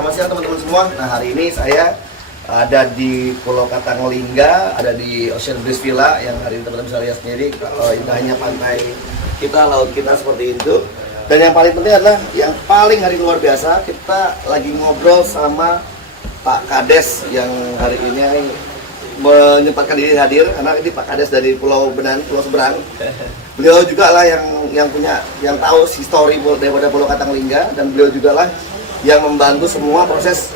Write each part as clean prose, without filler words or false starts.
Selamat siang teman-teman semua. Nah, hari ini saya ada di Pulau Katanglingga, ada di Ocean Breeze Villa yang hari ini teman-teman bisa lihat sendiri indahnya pantai kita, laut kita seperti itu. Dan yang paling penting adalah yang paling hari luar biasa, kita lagi ngobrol sama Pak Kades yang hari ini menyempatkan diri hadir karena ini Pak Kades dari Pulau Benan, Pulau Seberang. Beliau juga lah yang tahu histori daripada Pulau Katanglingga, dan beliau juga lah yang membantu semua proses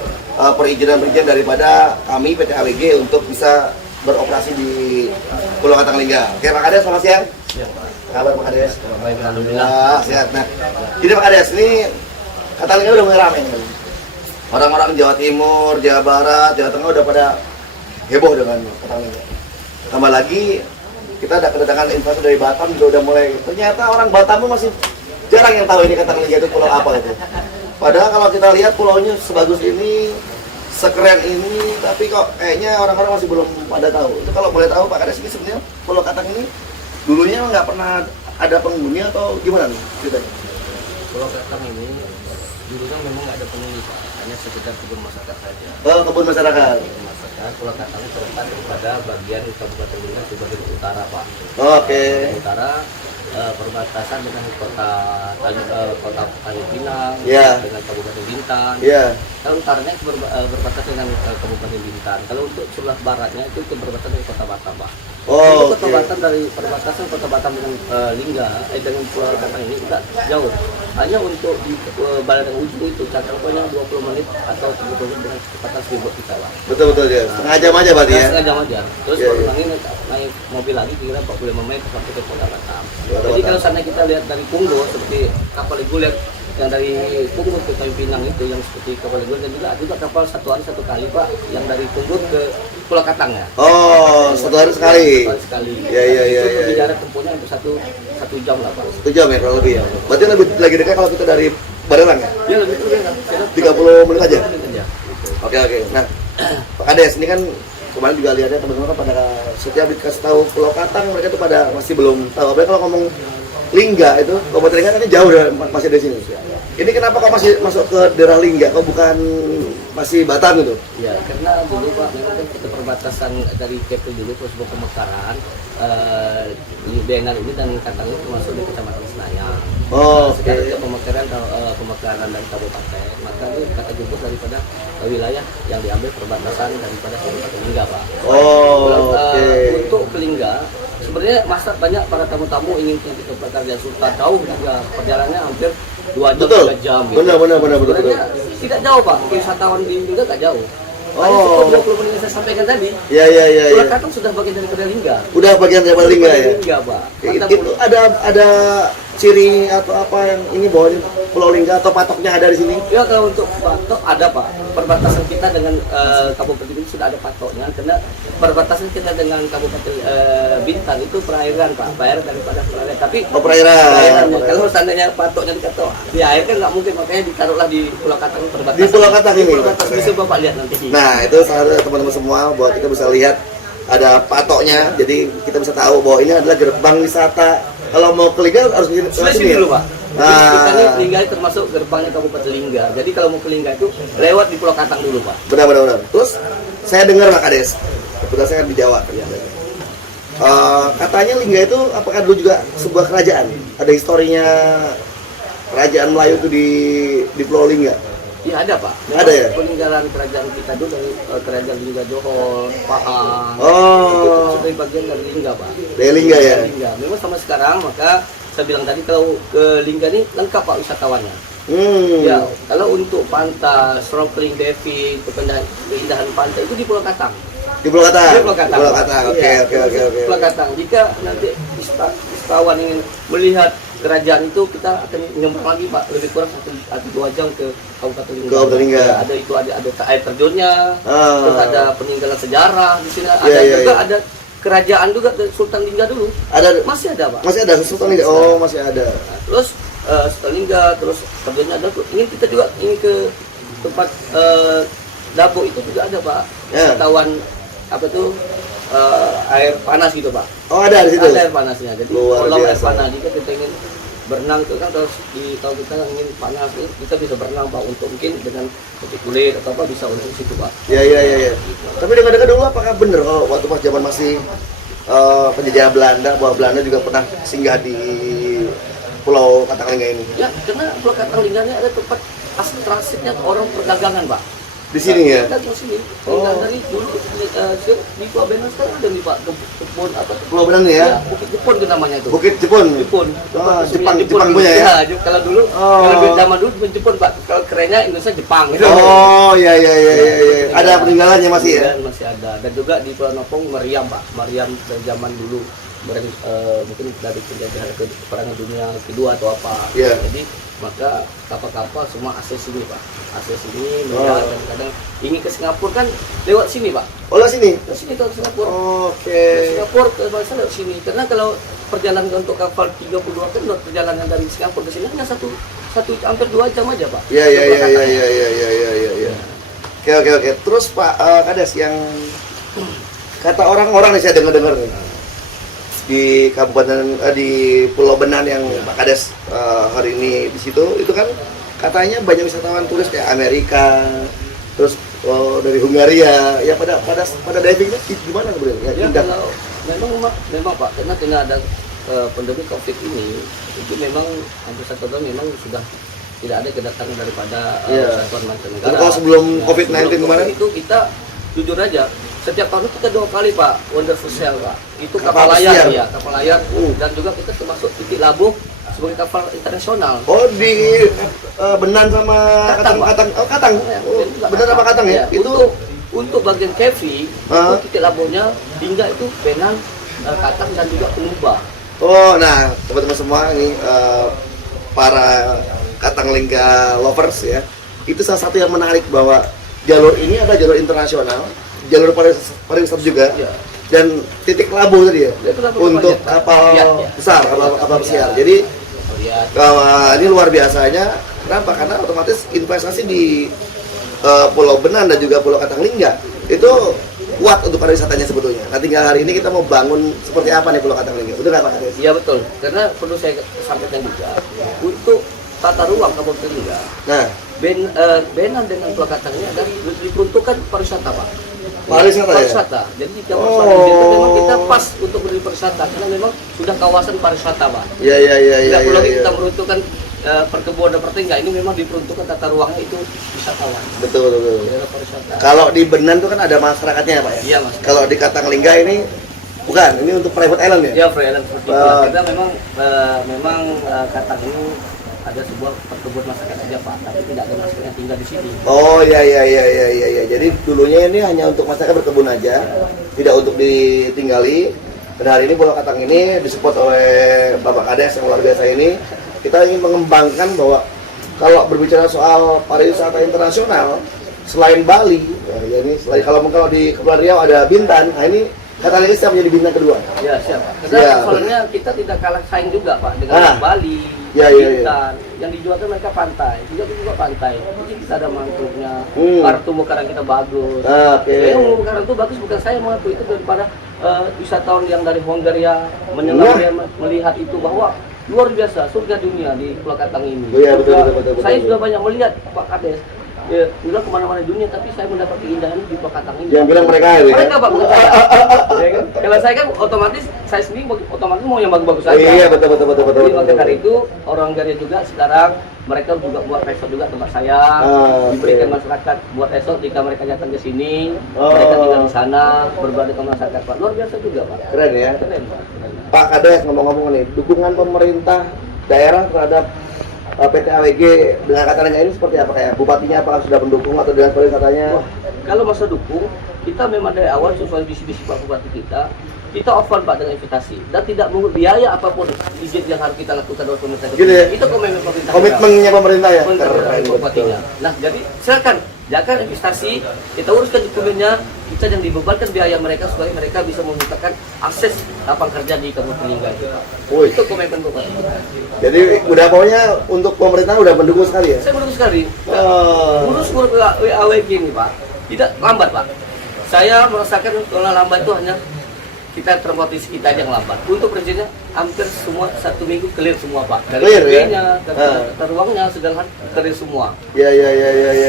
perizinan daripada kami PT AWG untuk bisa beroperasi di Pulau Katanglingga. Oke Pak Kades, selamat siang. Siang Pak. Kabar Pak Kades? Baik, alhamdulillah. Sehat. Nah, jadi Pak Kades, ini Katanglingga udah mulai ramai nih. Orang-orang Jawa Timur, Jawa Barat, Jawa Tengah udah pada heboh dengan Katanglingga. Tambah lagi kita ada kedatangan investor dari Batam juga udah mulai. Ternyata orang Batam tuh masih jarang yang tahu ini Katanglingga itu pulau apa itu. Padahal kalau kita lihat pulaunya sebagus ini, sekeren ini, tapi kok kayaknya orang-orang masih belum pada tahu. Itu kalau boleh tahu Pak Kades, ini sebenarnya Pulau Katang ini dulunya nggak pernah ada penghuni atau gimana nih ceritanya? Pulau Katang ini dulunya memang nggak ada penghuni Pak, hanya sekedar kebun masyarakat saja. Oh, kebun masyarakat. Kebun masyarakat. Pulau Katang terletak pada bagian Kabupaten Lingga di bagian utara Pak. Oke. Utara perbatasan dengan kota Tanjung Pinang, dengan Kabupaten Bintan. Kalau utaranya berbatasan dengan Kabupaten Bintan. Kalau untuk sebelah baratnya itu berbatasan dengan Kota Batam, Pak. Oh, Kota Batam dari perbatasan Kota Batam dengan Lingga, dengan Pulau Katang ini tidak jauh. Hanya untuk di barat yang ujung itu cakupannya 20 menit atau 30 menit dengan kecepatan 1000 kita, Pak. Betul ya. Setengah jam aja berarti ya. Setengah jam aja. Terus naik mobil lagi kira 45 menit sampai ke Kota Batam. Jadi kalau sana kita lihat dari Punggo seperti kapal reguler yang dari Punggur ke Tanjung Pinang itu yang seperti kapal reguler, dan juga kapal satu hari satu kali Pak yang dari Punggur ke Pulau Katang ya. Oh, satu hari sekali. Satu hari sekali. Iya. Itu jarak tempuhnya untuk satu jam lah Pak. 1 jam ya kalau lebih ya. Berarti lagi dekat kalau kita dari Barelang ya? Iya lebih dekat. 30 menit aja. Oke. Nah, Pak Kades ini kan kemarin juga lihatnya teman-teman kan pada setiap dikasih tahu Pulau Katang mereka tuh pada masih belum tahu. Apalagi kalau ngomong Lingga itu, Kabupaten Lingga kan jauh dari masih dari sini. Ini kenapa kok masih masuk ke daerah Lingga? Kok bukan masih Batam gitu? Ya, karena dulu Pak memang kan kita perbatasan dari KP dulu terus pemekaran Benar ini dan Katang itu masuk di Kecamatan Senayan. Sekarang ke pemekaran dari kabupaten, maka itu kata jemput daripada wilayah yang diambil perbatasan daripada Kabupaten Lingga, Pak. Untuk ke Lingga sebenarnya banyak para tamu-tamu ingin ke Kerajaan Sultan, jauh juga perjalanannya hampir 2 jam, 3 jam gitu. Benar. Sebenarnya tidak jauh Pak, wisatawan di Lingga tidak jauh. Hanya 20 menit yang saya sampaikan tadi. Iya. Pulau Katang sudah bagian dari Lingga. Udah bagian dari Lingga ya? Lingga, Pak. Itu ada ciri atau apa yang ini bahwa ini Pulau Lingga atau patoknya ada di sini? Ya, kalau untuk patok ada Pak. Perbatasan kita dengan Kabupaten ini sudah ada patoknya, karena perbatasan kita dengan Kabupaten Bintan itu perairan Pak, perairan daripada perairan. Tapi perairan. Kalau seandainya patoknya dikatakan di air kan nggak mungkin, makanya ditaruhlah di Pulau Katang perbatasan. Di Pulau Katang ini. Bisa Bapak lihat nanti. Nah, itu salah teman-teman semua bahwa kita bisa lihat ada patoknya, jadi kita bisa tahu bahwa ini adalah gerbang wisata. Kalau mau ke Lingga harus sini dulu Pak. Kita ini Lingga termasuk gerbangnya Kabupaten Lingga. Jadi kalau mau ke Lingga itu lewat di Pulau Katang dulu Pak. Benar. Terus saya dengar Pak Kades, kebetulan saya kan di Jawa. Katanya Lingga itu apakah dulu juga sebuah kerajaan? Ada historinya kerajaan Melayu itu di Pulau Lingga? Iya ada Pak. Ada ya? Peninggalan kerajaan kita dulu dari kerajaan Lingga Johor, Pahang. Itu sebagai bagian dari Lingga Pak. Dari Lingga ya? Lingga. Memang sama sekarang, maka saya bilang tadi kalau ke Lingga ini lengkap Pak wisatawannya. Ya, kalau untuk pantai, snorkeling, diving, keindahan pantai itu di Pulau Katang. Di Pulau Katang. Oke. Pulau Katang. Jika nanti wisatawan ingin melihat kerajaan itu, kita akan nyebrang lagi Pak, lebih kurang 1-2 jam ke Kabupaten Lingga. Ya, ada air terjunnya, terus ada peninggalan sejarah di sini. Ada kerajaan juga Sultan Lingga dulu. Masih ada Pak. Masih ada Sultan Lingga. Oh, masih ada. Terus Sultan Lingga, terus terjunnya ada. Kita juga ingin ke tempat Dabo itu juga ada Pak. Wisatawan apa tuh air panas gitu Pak. Oh, ada di situ. Ada air panasnya. Jadi kalau air panas jika kita ingin berenang itu kan kalau kita ingin panas itu kita bisa berenang Pak, untuk mungkin dengan putih kulit atau apa bisa untuk situ Pak. Iya. Tapi dengar-dengar dulu apakah benar kalau waktu pas zaman masih penjajah Belanda, bahwa Belanda juga pernah singgah di Pulau Katanglingga ini? Ya, karena Pulau Katanglingga ini ada tempat transitnya orang perdagangan Pak. Di sini ya? Di sini. Dari dulu di Pulau Benan sekarang ada nih Pak, kebun apa? Pulau Benan ya? Bukit Jepun itu namanya itu. Bukit Jepun. Jepun. Jepang punya ya? Ya, kalau dulu zaman dulu Jepun Pak. Kalau kerennya Indonesia Jepang gitu. Oh, iya. Ada peninggalannya masih ya? Masih ada. Dan juga di Pulau Nopong meriam Pak. Meriam dari zaman dulu. Mungkin dari penjajahan perang dunia kedua atau apa. Yeah. Jadi maka kapal-kapal semua akses sini Pak. Akses sini, dan kadang ingin ke Singapura kan lewat sini Pak. Oh, lewat sini? Lewat sini ke Singapura. Oke. Ke Singapura ke Malaysia lewat sini. Karena kalau perjalanan untuk kapal 32 kan perjalanan dari Singapura ke sini hanya satu hampir 2 jam aja Pak. Iya. Oke. Terus Pak Kades, yang kata orang-orang nih saya dengar di Kabupaten di Pulau Benan yang Pak Kades hari ini di situ, itu kan katanya banyak wisatawan turis kayak Amerika, terus dari Hungaria, ya pada divingnya gimana kemudian? Ya, kalau memang Pak, karena ada pandemi COVID ini, itu memang hampir 1 tahun memang sudah tidak ada kedatangan daripada wisatawan mancanegara. Kalau sebelum COVID-19 kemarin itu kita jujur aja, setiap tahun kita 2 kali Pak Wonderful Sail Pak. Itu kapal layar ya, kapal layar. Dan juga kita termasuk titik labuh sebagai kapal internasional. Oh, di Benan sama Katang. Benar apa Katang ya? Itu untuk bagian Kevi, itu titik labuhnya hingga itu Benan, Katang dan juga Tumba. Oh, nah teman-teman semua ini para Katanglingga lovers ya, itu salah satu yang menarik bahwa jalur ini ada jalur internasional, jalur pariwisata juga, dan titik labuh tadi ya, untuk kapal besar, kapal pesiar. Jadi ini luar biasanya. Kenapa? Karena otomatis investasi di Pulau Benan dan juga Pulau Katanglingga itu kuat untuk pariwisatanya sebetulnya. Nah, tinggal hari ini kita mau bangun seperti apa nih Pulau Katanglingga? Betul nggak Pak Kades? Iya betul. Karena perlu saya sampaikan juga untuk tata ruang Kabupaten. Nah, Benan dengan Pulau Katanglingga adalah diperuntukkan pariwisata Pak. Pariwisata. Jadi di kawasan itu memang kita pas untuk berwisata karena memang sudah kawasan pariwisata Pak. Iya. Tidak perlu lagi kita meruntukkan perkebunan pertingga, ini memang diperuntukkan tata ruangnya itu wisatawan. Betul. Kalau di Benan itu kan ada masyarakatnya Pak ya? Iya Mas. Kalau di Katanglingga ini bukan, ini untuk private island ya? Iya, private island seperti itu. Kita memang Katang ini ada sebuah perkebunan masyarakat aja Pak, tapi tidak ada masyarakat yang tinggal di sini. Oh iya. Jadi dulunya ini hanya untuk masyarakat berkebun aja, tidak untuk ditinggali. Dan hari ini Pulau Katang ini disupport oleh Bapak Kades yang luar biasa ini. Kita ingin mengembangkan bahwa kalau berbicara soal pariwisata internasional selain Bali, ya ini kalau di Kepulauan Riau ada Bintan, nah ini Katanglingga siap menjadi bintang kedua. Ya siap. Karena soalnya kita tidak kalah saing juga Pak dengan Bali, Bintan. Yang dijual kan mereka pantai, juga pantai. Jadi kita ada mangrove-nya, tumbuh karang kita bagus. Yang tumbuh karang itu bagus bukan saya mengaku itu daripada wisatawan yang dari Hungaria menyelam melihat itu bahwa luar biasa surga dunia di Pulau Katang ini. Iya betul. Saya sudah banyak melihat Pak Kades. Ya, bilang kemana-mana dunia, tapi saya mendapat keindahan di Pulau Katang ini. Yang bilang mereka ya? Mereka Pak, bukan saya. Ya kan? Kalau saya kan otomatis, saya sendiri otomatis mau yang bagus-bagus saja. Iya betul. Jadi maka dari itu, orang Hungaria juga sekarang mereka juga buat resort juga tempat saya, diberikan masyarakat buat resort jika mereka datang ke sini, mereka tinggal di sana, berbagi ke masyarakat Pak. Luar biasa juga Pak. Keren ya? Keren Pak. Pak Kades, ngomong-ngomong nih, dukungan pemerintah daerah terhadap PT AWG dengan Katanglingga ini seperti apa? Kayak bupatinya apakah sudah mendukung atau dengan pariwisatanya? Kalau masa dukung, kita memang dari awal sesuai visi Pak Bupati kita offer Pak dengan investasi dan tidak menurut biaya apapun izin yang harus kita lakukan oleh pemerintah. Gitu ya? Itu pemerintah. Komitmennya pemerintah ya? Bupatinya. Nah, jadi silakan jangan investasi, kita uruskan dokumennya, kita yang dibebankan biaya mereka supaya mereka bisa membukakan akses lapangan kerja di Kabupaten Lingga itu Pak. Itu komitmen Bupati. Jadi udah pokoknya untuk pemerintah udah mendukung sekali ya? Saya mendukung sekali. Urus AWG ini Pak, tidak lambat Pak. Saya merasakan kalau lambat itu hanya kita transportasi kita aja yang lambat. Untuk perizinannya hampir semua 1 minggu clear semua Pak. Dari Clear, ya? nya ke ruangnya segala hal clear semua. Ya.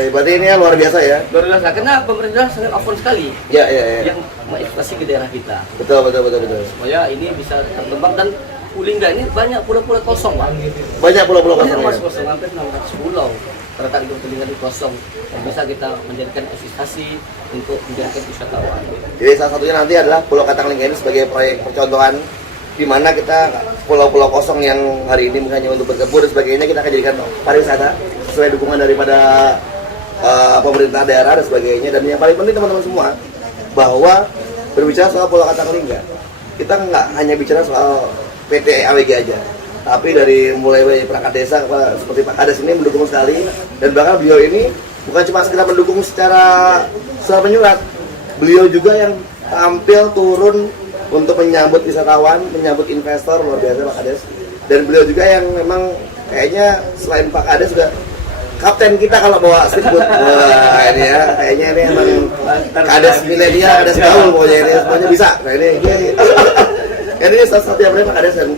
Berarti ini ya luar biasa ya. Luar biasa karena pemerintah sangat afford sekali Ya. yang menginvestasi ke daerah kita. Betul. Supaya ini bisa terkembang dan Lingga ini banyak pulau-pulau kosong Pak. Banyak pulau-pulau Banyak kosong. mas kosong hampir 600 pulau. Terletak di Lingga di kosong yang bisa kita menjadikan investasi untuk menjadikan wisatawan. Jadi salah satunya nanti adalah Pulau Katanglingga ini sebagai proyek percontohan di mana kita pulau-pulau kosong yang hari ini hanya untuk berkebun dan sebagainya kita akan jadikan pariwisata sesuai dukungan daripada pemerintah daerah dan sebagainya. Dan yang paling penting teman-teman semua bahwa berbicara soal Pulau Katanglingga kita nggak hanya bicara soal PT AWG aja, tapi dari mulai perangkat desa seperti Pak Kades ini mendukung sekali, dan bahkan beliau ini bukan cuma sekedar mendukung secara surat menyurat, beliau juga yang tampil turun untuk menyambut wisatawan, menyambut investor, luar biasa Pak Kades. Dan beliau juga yang memang kayaknya selain Pak Kades juga kapten kita kalau bawa speedboat. Wah ini ya, kayaknya ini emang Kades milenial, Kades gaul pokoknya ini semuanya bisa. Nah ini salah satu yang benar Pak Kades dan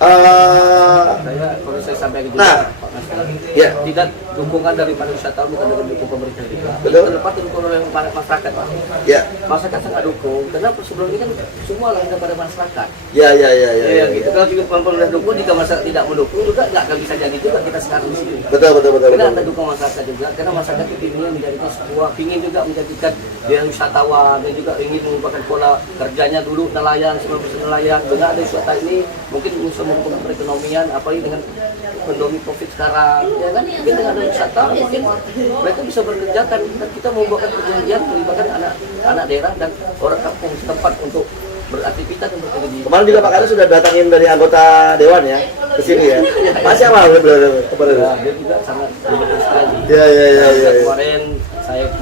Saya kalau saya sampaikan juga Nah, Pak Mas, ya. tidak dukungan dari para wisatawan bukan dari dukung pemerintah juga. Betul. Terlepas dukung oleh masyarakat Pak. Ya, Masyarakat sangat dukung karena sebelum ini kan semua lah kepada masyarakat. ya. Ya, gitu. Kalau juga pemerintah dukung, jika masyarakat tidak mendukung juga nggak akan bisa jadi juga kita sekarang di sini. Betul. Karena ada dukung masyarakat juga, karena masyarakat itu ingin menjadikan sebuah, ingin juga menjadikan dia wisatawan dan juga ingin merupakan pola kerjanya dulu nelayan, sebelum nelayan. Dengan ada wisata ini mungkin bisa membangun perekonomian, apalagi dengan ekonomi COVID sekarang, ya kan? Mungkin dengan ada wisata, mungkin mereka bisa bekerja kan. Dan kita membuatkan perjanjian melibatkan anak daerah dan orang kampung setempat untuk beraktivitas dan bekerja di. Kemarin juga Pak Kades sudah datangin dari anggota dewan ya ke sini ya. Masih apa kemarin? Ya, dia juga sangat mendukung sekali. Ya. Kemarin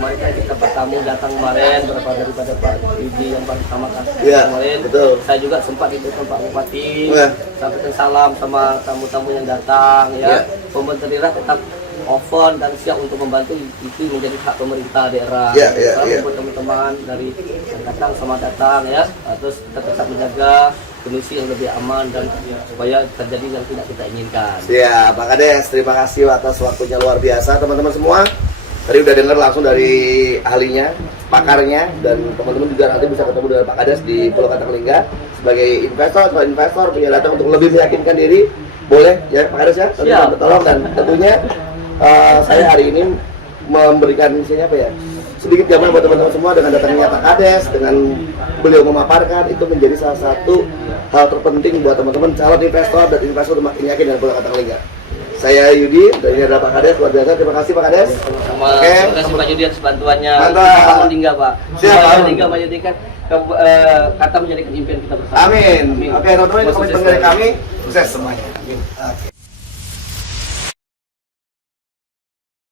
kan kita pertamu datang kemarin berapa daripada Pak Widi yang pertama kan Ya, kemarin. betul. Saya juga sempat ikut Pak Bupati, Ya. sampaikan salam sama tamu-tamu yang datang ya. Ya. Pemerintah daerah tetap open dan siap untuk membantu, itu menjadi hak pemerintah daerah. Ya. Buat teman-teman dari yang datang sama datang ya, terus kita tetap menjaga kondisi yang lebih aman dan supaya terjadi yang tidak kita inginkan. Ya, Pak Kades, terima kasih atas waktunya luar biasa teman-teman semua. Tadi udah dengar langsung dari ahlinya, pakarnya, dan teman-teman juga nanti bisa ketemu dengan Pak Kades di Pulau Katanglingga sebagai investor punya datang untuk lebih meyakinkan diri. Boleh ya Pak Kades ya, Siap. tolong. Dan tentunya saya hari ini memberikan misalnya apa ya, sedikit gambaran buat teman-teman semua dengan datangnya Pak Kades, dengan beliau memaparkan itu menjadi salah satu hal terpenting buat teman-teman calon investor dan investor makin yakin dengan Pulau Katanglingga. Saya Yudi, dan ini adalah Pak Kades, luar biasa. Terima kasih Pak Kades. Sama Oke. terima kasih Pak Yudi atas bantuannya. Mantap. Pak Lingga Pak. Siap, Pak Pak. Lingga menjadikan kata menjadikan impian kita bersama. Amin. Amin. Oke, teman-teman, Sukses komitmen dari kami sukses semuanya. Amin. Oke.